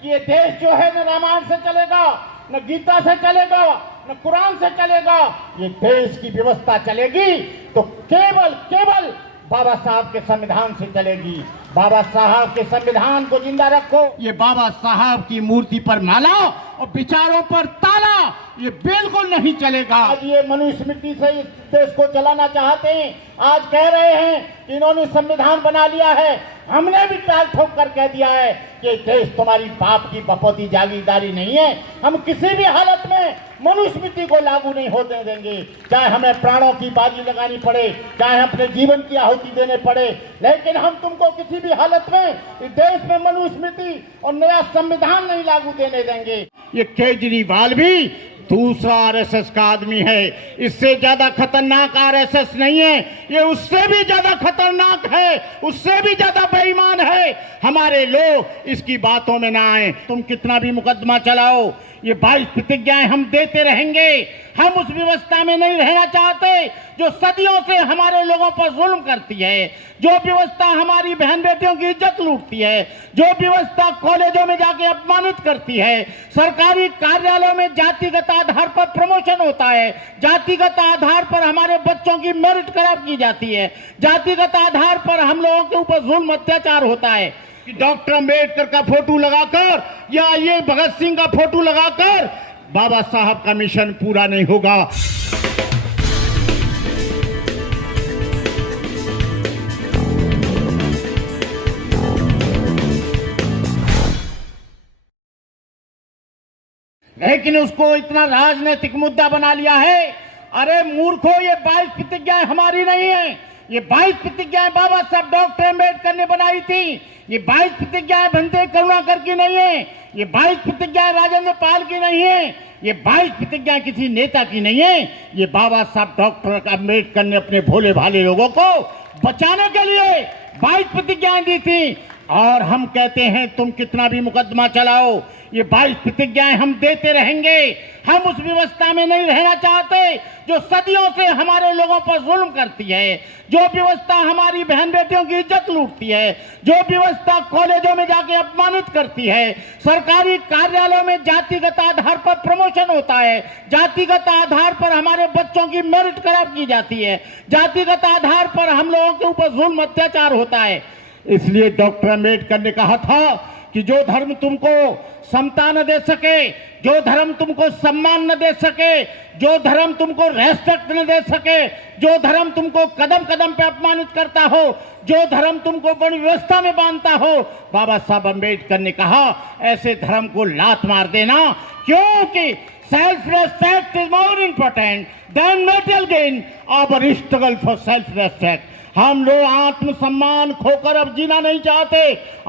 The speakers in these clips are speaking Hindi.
कि ये देश जो है न रामायण से चलेगा, न गीता से चलेगा, न कुरान से चलेगा। ये देश की व्यवस्था चलेगी तो केवल केवल बाबा साहब के संविधान से चलेगी। बाबा साहब के संविधान को जिंदा रखो। ये बाबा साहब की मूर्ति पर माला और विचारों पर ताला, ये बिल्कुल नहीं चलेगा। आज ये मनुस्मृति से इस देश को चलाना चाहते हैं। आज कह रहे हैं कि इन्होंने संविधान बना लिया है। हमने भी टाल ठोक कर कह दिया है कि देश तुम्हारी बाप की बपौती जागीरदारी नहीं है। हम किसी भी हालत में मनुस्मृति को लागू नहीं होने देंगे, चाहे हमें प्राणों की बाजी लगानी पड़े, चाहे अपने जीवन की आहुति देने पड़े, लेकिन हम तुमको किसी भी हालत में इस देश में मनुस्मृति और नया संविधान नहीं लागू देने देंगे। ये केजरीवाल भी दूसरा आरएसएस का आदमी है। इससे ज्यादा खतरनाक आरएसएस नहीं है, ये उससे भी ज्यादा खतरनाक है, उससे भी ज्यादा बेईमान है। हमारे लोग इसकी बातों में ना आए। तुम कितना भी मुकदमा चलाओ, ये 22 प्रतिज्ञाएं हम देते रहेंगे। हम उस व्यवस्था में नहीं रहना चाहते जो सदियों से हमारे लोगों पर जुल्म करती है, जो व्यवस्था हमारी बहन बेटियों की इज्जत लूटती है, जो व्यवस्था कॉलेजों में जाके अपमानित करती है, सरकारी कार्यालयों में जातिगत आधार पर प्रमोशन होता है, जातिगत आधार पर हमारे बच्चों की मेरिट खराब की जाती है, जातिगत आधार पर हम लोगों के ऊपर जुल्म अत्याचार होता है। डॉक्टर अंबेडकर का फोटो लगाकर या ये भगत सिंह का फोटो लगाकर बाबा साहब का मिशन पूरा नहीं होगा। लेकिन उसको इतना राजनीतिक मुद्दा बना लिया है। अरे मूर्खों, ये 22 प्रतिज्ञाएं हमारी नहीं है। ये 22 प्रतिज्ञाएं बाबा साहब डॉक्टर अंबेडकर ने बनाई थी। ये 22 प्रतिज्ञाएं बंदे करुणाकर की नहीं है। ये 22 प्रतिज्ञाएं राजेंद्र पाल की नहीं है। ये 22 प्रतिज्ञाएं किसी नेता की नहीं है। ये बाबा साहब डॉक्टर अंबेडकर ने अपने भोले भाले लोगों को बचाने के लिए 22 प्रतिज्ञाएं दी थी। और हम कहते हैं तुम कितना भी मुकदमा चलाओ, ये 22 प्रतिज्ञाएं हम देते रहेंगे। हम उस व्यवस्था में नहीं रहना चाहते जो सदियों से हमारे लोगों पर जुल्म करती है, जो व्यवस्था हमारी बहन बेटियों की इज्जत लूटती है, जो व्यवस्था कॉलेजों में जाके अपमानित करती है, सरकारी कार्यालयों में जातिगत आधार पर प्रमोशन होता है, जातिगत आधार पर हमारे बच्चों की मेरिट खराब की जाती है, जातिगत आधार पर हम लोगों के ऊपर जुल्म अत्याचार होता है। इसलिए डॉक्टर अंबेडकर ने कहा था कि जो धर्म तुमको समता न दे सके, जो धर्म तुमको सम्मान न दे सके, जो धर्म तुमको रेस्पेक्ट न दे सके, जो धर्म तुमको कदम कदम पे अपमानित करता हो, जो धर्म तुमको बड़ी व्यवस्था में बांधता हो, बाबा साहब अंबेडकर ने कहा ऐसे धर्म को लात मार देना, क्योंकि self respect is more important than material gain और स्ट्रगल फॉर सेल्फ रेस्पेक्ट। हम लोग आत्मसम्मान खोकर अब जीना नहीं चाहते।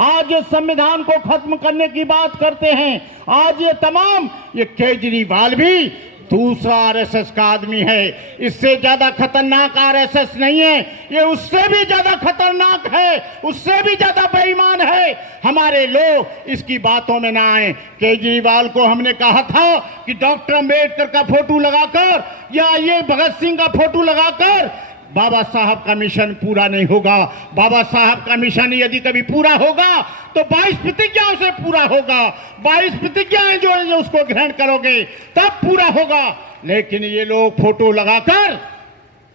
आज ये संविधान को खत्म करने की बात करते हैं। आज ये केजरीवाल भी दूसरा आरएसएस का आदमी है। इससे ज्यादा खतरनाक आरएसएस नहीं है, ये उससे भी ज्यादा खतरनाक है, उससे भी ज्यादा बेईमान है। हमारे लोग इसकी बातों में ना आए। केजरीवाल को हमने कहा था कि डॉक्टर अंबेडकर का फोटो लगाकर या ये भगत सिंह का फोटो लगाकर बाबा साहब का मिशन पूरा नहीं होगा। बाबा साहब का मिशन यदि कभी पूरा होगा तो 22 प्रतिज्ञाओं से पूरा होगा। 22 प्रतिज्ञाएं जो उसको ग्रहण करोगे तब पूरा होगा। लेकिन ये लोग फोटो लगाकर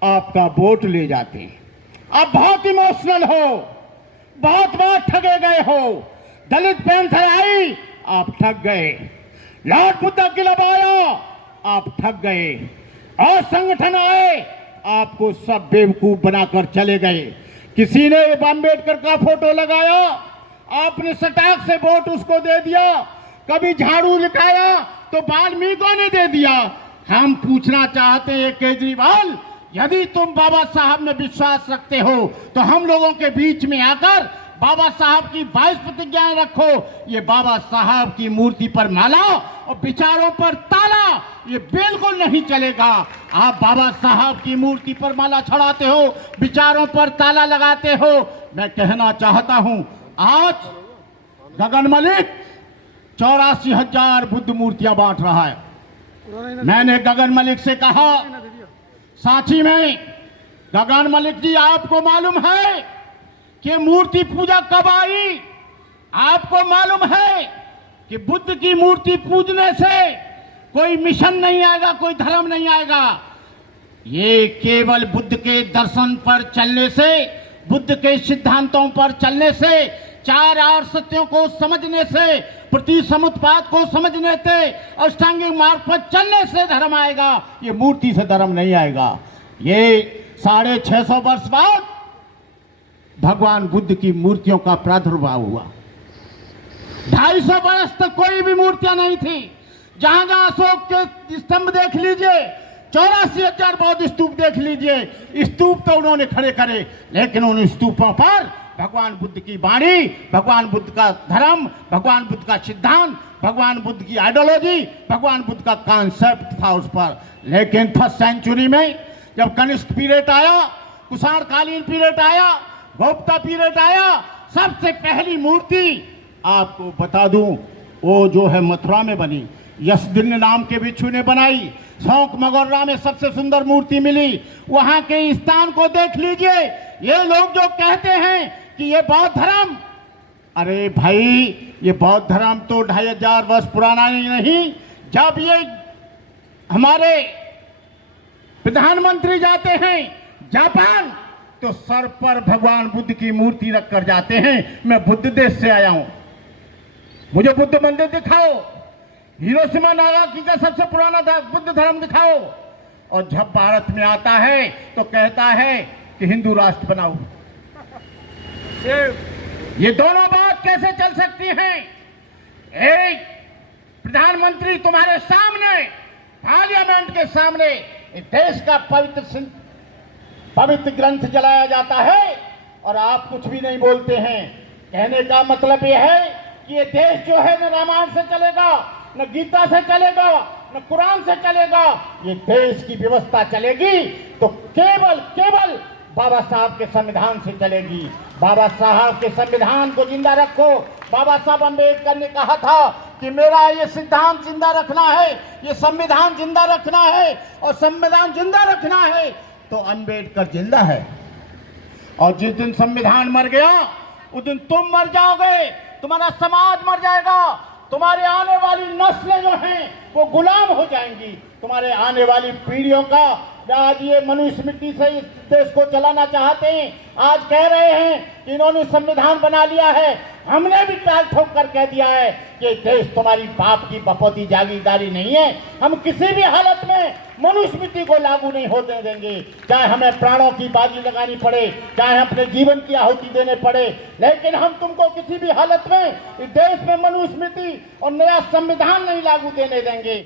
आपका वोट ले जाते हैं। आप बहुत इमोशनल हो, बहुत बार ठगे गए हो। दलित पैंथर आई, आप ठग गए। लॉर्ड बुद्धा क्लब आया, आप ठग गए। और संगठन आए, आपको सब बेवकूफ बनाकर चले गए। किसी ने अंबेडकर का फोटो लगाया, आपने सटाक से वोट उसको दे दिया। कभी झाड़ू लिखाया तो वाल्मीकि ने दे दिया। हम पूछना चाहते हैं केजरीवाल, यदि तुम बाबा साहब में विश्वास रखते हो तो हम लोगों के बीच में आकर बाबा साहब की 22 प्रतिज्ञाएं रखो। ये बाबा साहब की मूर्ति पर माला और विचारों पर ताला, ये बिल्कुल नहीं चलेगा। आप बाबा साहब की मूर्ति पर माला चढ़ाते हो, विचारों पर ताला लगाते हो। मैं कहना चाहता हूं, आज गगन मलिक 84,000 बुद्ध मूर्तियां बांट रहा है। मैंने गगन मलिक से कहा, सांची में, गगन मलिक जी आपको मालूम है कि मूर्ति पूजा कब आई? आपको मालूम है कि बुद्ध की मूर्ति पूजने से कोई मिशन नहीं आएगा, कोई धर्म नहीं आएगा। ये केवल बुद्ध के दर्शन पर चलने से, बुद्ध के सिद्धांतों पर चलने से, चार आर्य सत्यों को समझने से, प्रतिसमुत्पाद को समझने से, अष्टांगिक मार्ग पर चलने से धर्म आएगा। ये मूर्ति से धर्म नहीं आएगा। ये 650 वर्ष बाद भगवान बुद्ध की मूर्तियों का प्रादुर्भाव हुआ। 250 वर्ष तक कोई भी मूर्तियां नहीं थी। जहां जहां अशोक के स्तंभ देख लीजिए, 84,000 बौद्ध स्तूप देख लीजिए, स्तूप तो उन्होंने खड़े करे, लेकिन उन स्तूपों पर भगवान बुद्ध की वाणी, भगवान बुद्ध का धर्म, भगवान बुद्ध का सिद्धांत, भगवान बुद्ध की आइडियोलॉजी, भगवान बुद्ध का कॉन्सेप्ट था उस पर। लेकिन फर्स्ट सेंचुरी में जब कनिष्क पीरियड आया, कुषाण कालीन पीरियड आया, गुप्ता पीरियड आया, सबसे पहली मूर्ति आपको बता दूं, वो जो है मथुरा में बनी, यशदिन नाम के भिक्षु ने बनाई। शौक मगोरा में सबसे सुंदर मूर्ति मिली। वहां के स्थान को देख लीजिए। ये लोग जो कहते हैं कि ये बौद्ध धर्म, अरे भाई ये बौद्ध धर्म तो 2500 वर्ष पुराना ही नहीं। जब ये हमारे प्रधानमंत्री जाते हैं जापान, तो सर पर भगवान बुद्ध की मूर्ति रखकर जाते हैं। मैं बुद्ध देश से आया हूं, मुझे बुद्ध मंदिर दिखाओ, हिरोशिमा नागासाकी का सबसे पुराना बुद्ध धर्म दिखाओ। और जब भारत में आता है तो कहता है कि हिंदू राष्ट्र बनाओ। ये दोनों बात कैसे चल सकती हैं? एक प्रधानमंत्री तुम्हारे सामने, पार्लियामेंट के सामने देश का पवित्र ग्रंथ जलाया जाता है और आप कुछ भी नहीं बोलते हैं। कहने का मतलब यह है कि ये देश जो है न रामायण से चलेगा, न गीता से चलेगा, न कुरान से चलेगा। ये देश की व्यवस्था चलेगी तो केवल बाबा साहब के संविधान से चलेगी। बाबा साहब के संविधान को जिंदा रखो। बाबा साहब अम्बेडकर ने कहा था कि मेरा ये सिद्धांत जिंदा रखना है, ये संविधान जिंदा रखना है, और संविधान जिंदा रखना है तो अम्बेडकर जिंदा है। और जिस दिन संविधान मर गया उस दिन तुम मर जाओगे, तुम्हारा समाज मर जाएगा, तुम्हारे आने वाली नस्लें जो हैं वो गुलाम हो जाएंगी। तुम्हारे आने वाली पीढ़ियों का आज ये मनुस्मृति से इस देश को चलाना चाहते हैं। आज कह रहे हैं कि इन्होंने संविधान बना लिया है, हमने भी टाल ठोक कर कह दिया है कि देश तुम्हारी बाप की बपौती जागीरदारी नहीं है। हम किसी भी हालत में मनुस्मृति को लागू नहीं होने देंगे, चाहे हमें प्राणों की बाजी लगानी पड़े, चाहे अपने जीवन की आहुति देने पड़े, लेकिन हम तुमको किसी भी हालत में इस देश में मनुस्मृति और नया संविधान नहीं लागू देने देंगे।